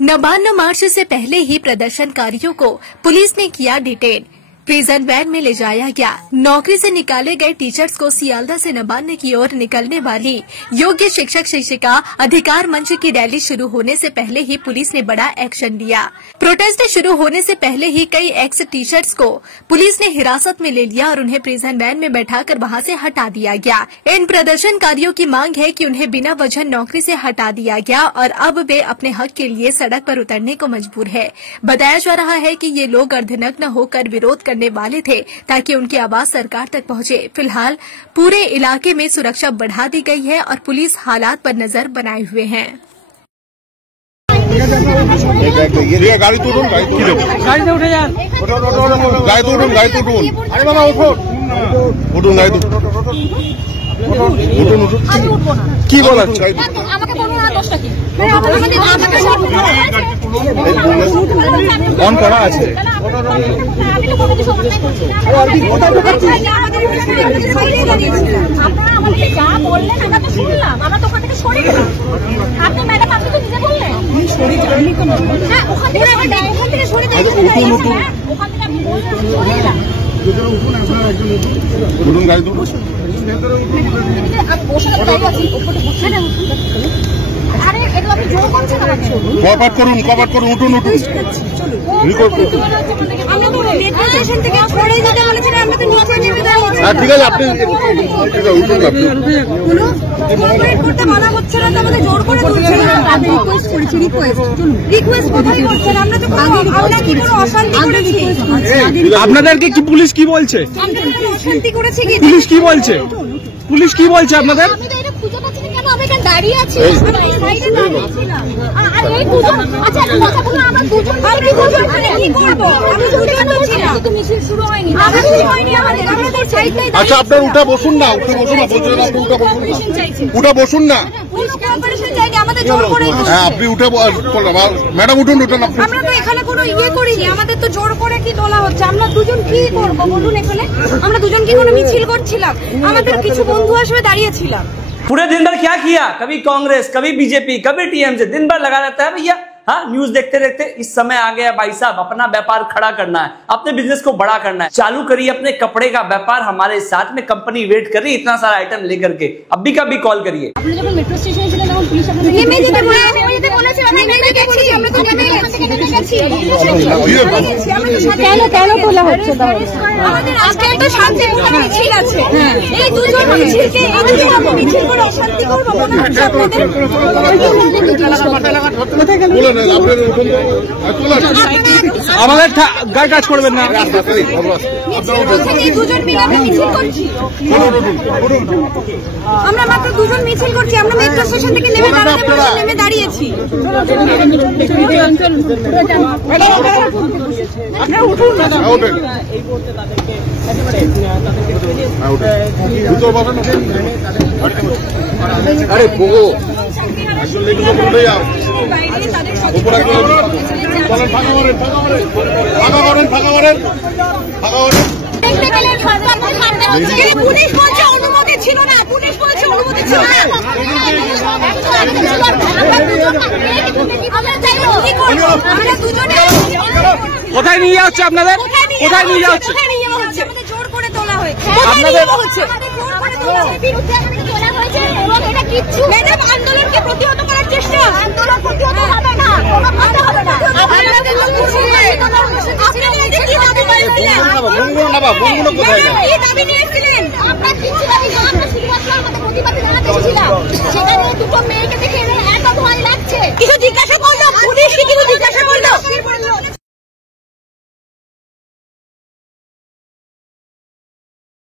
नबान्न मार्च से पहले ही प्रदर्शनकारियों को पुलिस ने किया डिटेन। प्रिजन वैन में ले जाया गया। नौकरी से निकाले गए टीचर्स को सियालदा से नबान्न की ओर निकलने वाली योग्य शिक्षक शिक्षिका अधिकार मंच की रैली शुरू होने से पहले ही पुलिस ने बड़ा एक्शन लिया। प्रोटेस्ट शुरू होने से पहले ही कई एक्स टीचर्स को पुलिस ने हिरासत में ले लिया और उन्हें प्रिजन वैन में बैठाकर वहां से हटा दिया गया। इन प्रदर्शनकारियों की मांग है कि उन्हें बिना वजह नौकरी से हटा दिया गया और अब वे अपने हक के लिए सड़क पर उतरने को मजबूर है। बताया जा रहा है कि ये लोग अर्धनग्न होकर विरोध करने वाले थे ताकि उनकी आवाज सरकार तक पहुंचे। फिलहाल पूरे इलाके में सुरक्षा बढ़ा दी गई है और पुलिस हालात पर नजर बनाए हुए है। गाड़ी तोड़ून गाड़ी उठे यार गाड़ी तोड़ून अरे बाबा उठুন গাড়ি উঠুন কি বলা আমাকে বলুন না দোষটা কি অন করা আছে আমি তো কোনো কিছু অন্যায় করছি না আমি কোথায় ঢুকাচ্ছি আপনারা আমাকে যা বললেন আমরা তো শুনলাম আমরা তো ওখান থেকে সরে গেলাম আপনি ম্যাডাম আপনি তো নিজে বললেন সরে যাইনি তো হ্যাঁ ওখান থেকে সরে যাই ওখান থেকে আমি বললাম সরে গেলাম উঠুন গাড়ি উঠুন কভার করুন উঠুন ঠিক আছে আপনি করতে মানা হচ্ছে না আমাদের জোর করে তুলছে না রিকোয়েস্ট করেছি রিকোয়েস্ট কোথায় করছেন আমরা তো আমরা কি কোনো অশান্তি করেছি আপনাদেরকে কি পুলিশ কি বলছে অশান্তি করেছে কি পুলিশ কি বলছে আপনাদের আমি তো এটা খুঁজে পাচ্ছি না কেন আমি এখানে দাঁড়িয়ে আছি আমি সাইডে দাঁড়িয়ে ছিলাম আর এই দুজন আচ্ছা কথা বলুন আমরা দুজন আর কি দুজন কি করব আমি দুজন তো ছিলাম তো মিছিল শুরু হয়নি আমাদের আমরা তো সাইডে আচ্ছা আপনারা উঠে বসুন না বলছেন আপনি উঠে বসুন না কোনো কোঅপারেশন চাইনি আমাদের জোর করে হ্যাঁ আপনি উঠে ম্যাডাম উঠুন আমরা তো এখানে কোনো করিনি আমাদের তো জোর করে কি তোলা হচ্ছে আমরা দুজন কি করব বলুন এখানে আমরা দুজন কি কোনো মিছিল করছিলাম আমাদের কিছু বন্ধু আসবে দাঁড়িয়েছিলাম पूरे दिन भर क्या किया, कभी कांग्रेस कभी बीजेपी कभी टीएमसी, दिन भर लगा रहता है भैया। हाँ, न्यूज देखते देखते इस समय आ गया भाई साहब, अपना व्यापार खड़ा करना है, अपने बिजनेस को बड़ा करना है। चालू करिए अपने कपड़े का व्यापार, हमारे साथ में कंपनी वेट कर रही है इतना सारा आइटम लेकर के। अभी का भी कॉल करिए। मेट्रो स्टेशन আমাদের গায়ে কাজ করবেন না আমরা মাত্র দুজন মিছিল করছি আমরা মেট্রো স্টেশন থেকে নেমে দাঁড়িয়েছি আরে বগো পুলিশ বলছে অনুমতি ছিল না কোথায় নিয়ে যাচ্ছে আপনাদের কোথায় নিয়ে যাচ্ছে জোর করে তোলা হয়েছে আন্দোলনকে প্রতিহত করার চেষ্টা আন্দোলন প্রতিহত হবে না কিছু জিজ্ঞাসা করলো পুলিশ